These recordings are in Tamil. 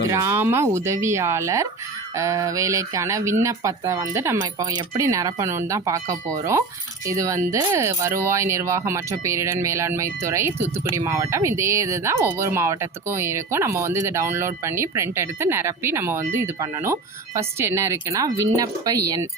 கிராம உதவியாளர் வேலைக்கான விண்ணப்பத்தை வந்து நம்ம இப்போ எப்படி நிரப்பணும்னு தான் பார்க்க போகிறோம் இது வந்து வருவாய் நிர்வாகம் மற்றும் பேரிடர் மேலாண்மை துறை தூத்துக்குடி மாவட்டம். இதே இது தான் ஒவ்வொரு மாவட்டத்துக்கும் இருக்கும். நம்ம வந்து இதை டவுன்லோட் பண்ணி பிரிண்ட் எடுத்து நிரப்பி நம்ம வந்து இது பண்ணணும். ஃபஸ்ட்டு என்ன இருக்குன்னா விண்ணப்ப எண்.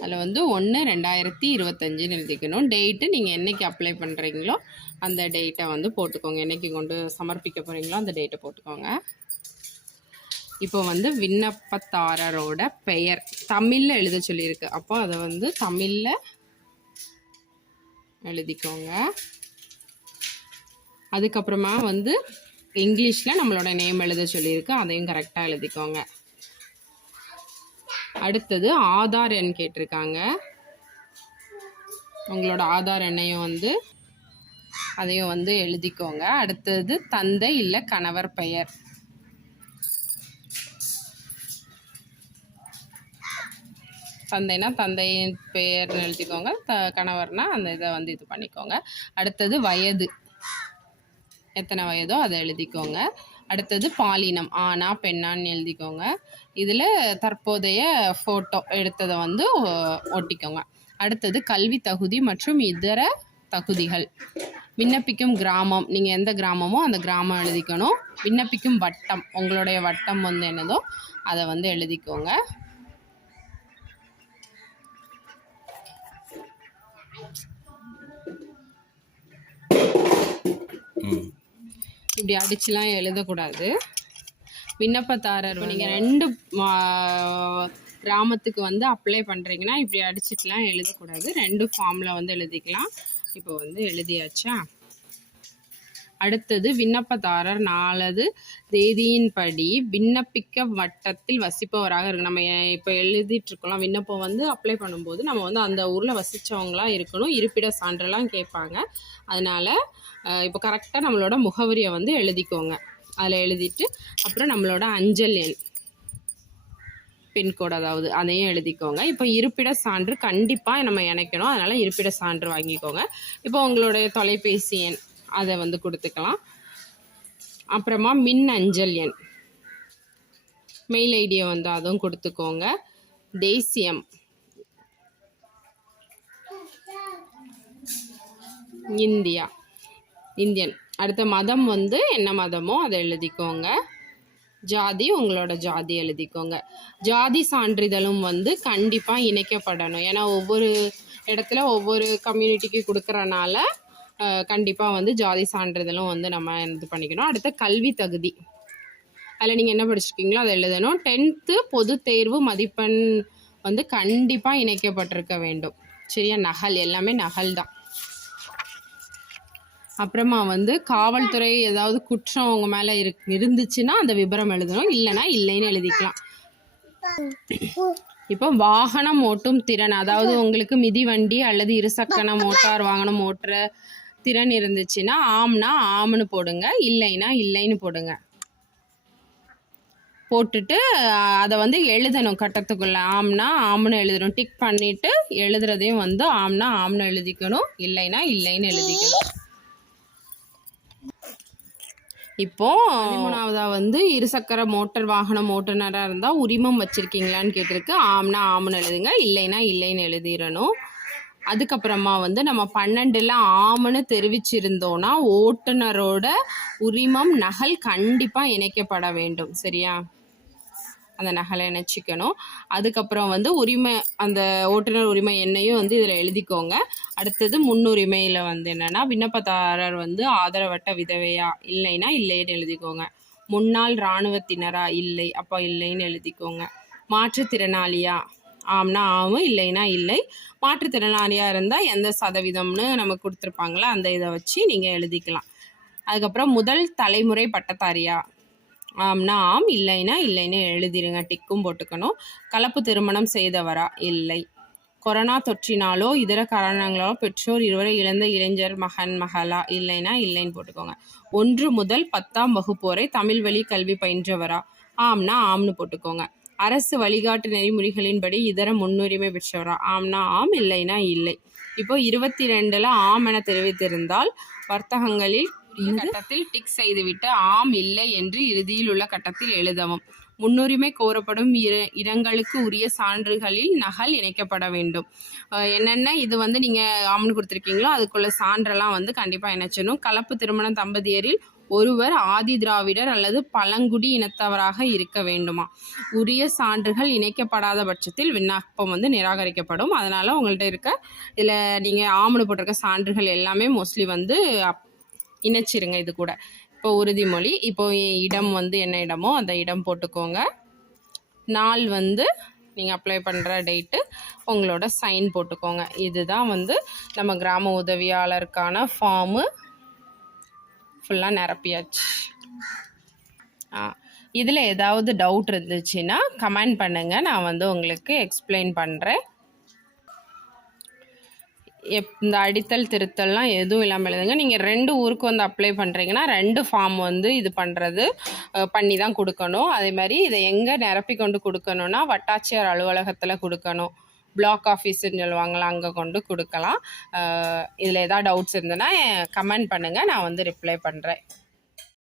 அதில் வந்து ஒன்று ரெண்டாயிரத்தி இருபத்தஞ்சுன்னு எழுதிக்கணும். டேட்டு நீங்கள் என்னைக்கு அப்ளை பண்ணுறீங்களோ அந்த டேட்டை வந்து போட்டுக்கோங்க. என்றைக்கு கொண்டு சமர்ப்பிக்க போகிறீங்களோ அந்த டேட்டை போட்டுக்கோங்க. இப்போ வந்து விண்ணப்பதாரரோட பெயர் தமிழில் எழுத சொல்லியிருக்கு. அப்போ அதை வந்து தமிழில் எழுதிக்கோங்க. அதுக்கப்புறமா வந்து இங்கிலீஷில் நம்மளோட நேம் எழுத சொல்லியிருக்கு. அதையும் கரெக்டாக எழுதிக்கோங்க. அடுத்தது ஆதார் எண் கேட்டிருக்காங்க. உங்களோட ஆதார் எண்ணையும் வந்து அதையும் வந்து எழுதிக்கோங்க. அடுத்தது தந்தை இல்லை கணவர் பெயர். தந்தைனா தந்தையின் பெயர்னு எழுதிக்கோங்க. த கணவர்னா அந்த இதை வந்து இது பண்ணிக்கோங்க. அடுத்தது வயது. எத்தனை வயதோ அதை எழுதிக்கோங்க. அடுத்தது பாலினம் ஆணா பெண்ணான்னு எழுதிக்கோங்க. இதில் தற்போதைய ஃபோட்டோ எடுத்ததை வந்து ஒட்டிக்கோங்க. அடுத்தது கல்வி தகுதி மற்றும் இதர தகுதிகள். விண்ணப்பிக்கும் கிராமம் நீங்கள் எந்த கிராமமோ அந்த கிராமம் எழுதிக்கணும். விண்ணப்பிக்கும் வட்டம் உங்களுடைய வட்டம் வந்து என்னதோ அதை வந்து எழுதிக்கோங்க. இப்படி அடிச்சுலாம் எழுதக்கூடாது. விண்ணப்பதாரர் நீங்கள் ரெண்டு கிராமத்துக்கு வந்து அப்ளை பண்ணுறீங்கன்னா இப்படி அடிச்சிட்டுலாம் எழுதக்கூடாது. ரெண்டு ஃபார்மில் வந்து எழுதிக்கலாம். இப்போ வந்து எழுதியாச்சா? அடுத்தது விண்ணப்பதாரர் நாலது தேதியின்படி விண்ணப்பிக்க வட்டத்தில் வசிப்பவராக இருக்கு. நம்ம இப்போ எழுதிட்டு இருக்கலாம் விண்ணப்பம் வந்து அப்ளை பண்ணும்போது நம்ம வந்து அந்த ஊரில் வசித்தவங்களாம் இருக்கணும். இருப்பிட சான்றெல்லாம் கேட்பாங்க. அதனால இப்போ கரெக்டாக நம்மளோட முகவரியை வந்து எழுதிக்கோங்க. அதில் எழுதிட்டு அப்புறம் நம்மளோட அஞ்சல் எண். பின்கோடு அதாவது அதையும் எழுதிக்கோங்க. இப்போ இருப்பிட சான்று கண்டிப்பாக நம்ம இணைக்கணும். அதனால் இருப்பிட சான்று வாங்கிக்கோங்க. இப்போ உங்களுடைய தொலைபேசி எண் அதை வந்து கொடுத்துக்கலாம். அப்புறமா மின் அஞ்சல் எண். மெயில் ஐடியை வந்து அதுவும் கொடுத்துக்கோங்க. தேசியம். இந்தியா. இந்தியன். அடுத்த மதம் வந்து என்ன மதமோ அதை எழுதிக்கோங்க. ஜாதி உங்களோட ஜாதி எழுதிக்கோங்க. ஜாதி சான்றிதழும் வந்து கண்டிப்பாக இணைக்கப்படணும். ஏன்னா ஒவ்வொரு இடத்துல ஒவ்வொரு கம்யூனிட்டிக்கு கொடுக்குறனால கண்டிப்பாக வந்து ஜாதி சான்றிதழும் வந்து நம்ம இது பண்ணிக்கணும். அடுத்த கல்வி தகுதி. அதில் நீங்கள் என்ன படிச்சிருக்கீங்களோ அதை எழுதணும். டென்த்து பொது தேர்வு மதிப்பெண் வந்து கண்டிப்பாக இணைக்கப்பட்டிருக்க வேண்டும். சரியா? நகல். எல்லாமே நகல் தான். அப்புறமா வந்து காவல்துறை ஏதாவது குற்றம் உங்க மேல இரு இருந்துச்சுன்னா அந்த விபரம் எழுதணும். இல்லைன்னா இல்லைன்னு எழுதிக்கலாம். இப்போ வாகனம் ஓட்டும் திறன் அதாவது உங்களுக்கு மிதிவண்டி அல்லது இருசக்கர மோட்டார் வாகனம் ஓட்டுற திறன் இருந்துச்சுன்னா ஆம்னா ஆம்னு போடுங்க இல்லைன்னா இல்லைன்னு போடுங்க. போட்டுட்டு அதை வந்து எழுதணும் கட்டத்துக்குள்ள. ஆம்னா ஆம்னு எழுதணும். டிக் பண்ணிட்டு எழுதுறதையும் வந்து ஆம்னா ஆம்னு எழுதிக்கணும் இல்லைன்னா இல்லைன்னு எழுதிக்கணும். இப்போ மூணாவதாக வந்து இருசக்கர மோட்டார் வாகனம் ஓட்டுநராக இருந்தால் உரிமம் வச்சிருக்கீங்களான்னு கேட்டிருக்கு ஆம்னா ஆம்னு எழுதுங்க இல்லைன்னா இல்லைன்னு எழுதிடணும். அதுக்கப்புறமா வந்து நம்ம பன்னெண்டுல ஆமனு தெரிவிச்சிருந்தோம்னா ஓட்டுநரோட உரிமம் நகல் கண்டிப்பாக இணைக்கப்பட வேண்டும் சரியா? அந்த நகலை இணைச்சிக்கணும் அதுக்கப்புறம் வந்து உரிமை அந்த ஓட்டுநர் உரிமை எண்ணையும் வந்து இதில் எழுதிக்கோங்க. அடுத்தது முன்னுரிமையில் வந்து என்னென்னா விண்ணப்பதாரர் வந்து ஆதரவட்ட விதவையா இல்லைன்னா இல்லைன்னு எழுதிக்கோங்க. முன்னாள் இராணுவத்தினரா இல்லை அப்போ இல்லைன்னு எழுதிக்கோங்க. மாற்றுத்திறனாளியா ஆம்னா ஆகும் இல்லைன்னா இல்லை. மாற்றுத்திறனாளியாக இருந்தால் எந்த சதவீதம்னு நமக்கு கொடுத்துருப்பாங்களோ அந்த இதை வச்சு நீங்கள் எழுதிக்கலாம். அதுக்கப்புறம் முதல் தலைமுறை பட்டதாரியா ஆம்னா ஆம் இல்லைன்னா இல்லைன்னு எழுதிருங்க டிக்கும் போட்டுக்கணும். கலப்பு திருமணம் செய்தவரா? இல்லை. கொரோனா தொற்றினாலோ இதர காரணங்களாலோ பெற்றோர் இருவரை இழந்த இளைஞர் மகன் மகளா? இல்லைன்னா இல்லைன்னு போட்டுக்கோங்க. ஒன்று முதல் பத்தாம் வகுப்பு வரை தமிழ் வழி கல்வி பயின்றவரா? ஆம்னா ஆம்னு போட்டுக்கோங்க. அரசு வழிகாட்டு நெறிமுறைகளின்படி இதர முன்னுரிமை பெற்றவரா? ஆம்னா ஆம் இல்லைன்னா இல்லை. இப்போ இருபத்தி ரெண்டில் ஆம் என தெரிவித்திருந்தால் வர்த்தகங்களில் உரிய கட்டத்தில் டிக் செய்துவிட்டு ஆம் இல்லை என்று இறுதியில் உள்ள கட்டத்தில் எழுதவும். முன்னுரிமை கோரப்படும் இடங்களுக்கு உரிய சான்றுகளில் நகல் இணைக்கப்பட வேண்டும். என்னென்ன? இது வந்து நீங்கள் ஆம்னு கொடுத்துருக்கீங்களோ அதுக்குள்ள சான்றெல்லாம் வந்து கண்டிப்பாக இணைச்சணும் கலப்பு திருமண தம்பதியரில் ஒருவர் ஆதி திராவிடர் அல்லது பழங்குடி இனத்தவராக இருக்க வேண்டுமா? உரிய சான்றுகள் இணைக்கப்படாத பட்சத்தில் விண்ணப்பம் வந்து நிராகரிக்கப்படும். அதனால் உங்கள்கிட்ட இருக்க இதில் நீங்கள் ஆமணு போட்டிருக்க சான்றுகள் எல்லாமே மோஸ்ட்லி வந்து அப்- இணைச்சிருங்க இது கூட. இப்போ உறுதிமொழி இப்போ இடம் வந்து என்ன இடமோ அந்த இடம் போட்டுக்கோங்க. நாள் வந்து நீங்கள் அப்ளை பண்ணுற டேட்டு உங்களோட சைன் போட்டுக்கோங்க. இதுதான் வந்து நம்ம கிராம உதவியாளருக்கான ஃபார்மு ஃபுல்லாக நிரப்பியாச்சு. ஆ இதில் ஏதாவது டவுட் இருந்துச்சுன்னா கமெண்ட் பண்ணுங்கள் நான் வந்து உங்களுக்கு எக்ஸ்பிளைன் பண்ணுறேன் எப் இந்த அடித்தல் திருத்தல்லாம் எதுவும் இல்லாமல் எழுதுங்க நீங்கள் ரெண்டு ஊருக்கு வந்து அப்ளை பண்ணுறீங்கன்னா ரெண்டு ஃபார்ம் வந்து இது பண்ணுறது பண்ணி தான் கொடுக்கணும். அதே மாதிரி இதை எங்கே நிரப்பி கொண்டு கொடுக்கணும்னா வட்டாட்சியர் அலுவலகத்தில் கொடுக்கணும். பிளாக் ஆஃபீஸுன்னு சொல்லுவாங்களா அங்கே கொண்டு கொடுக்கலாம். இதில் ஏதாவது டவுட்ஸ் இருந்ததுன்னா கமெண்ட் பண்ணுங்கள் நான் வந்து ரிப்ளை பண்ணுறேன்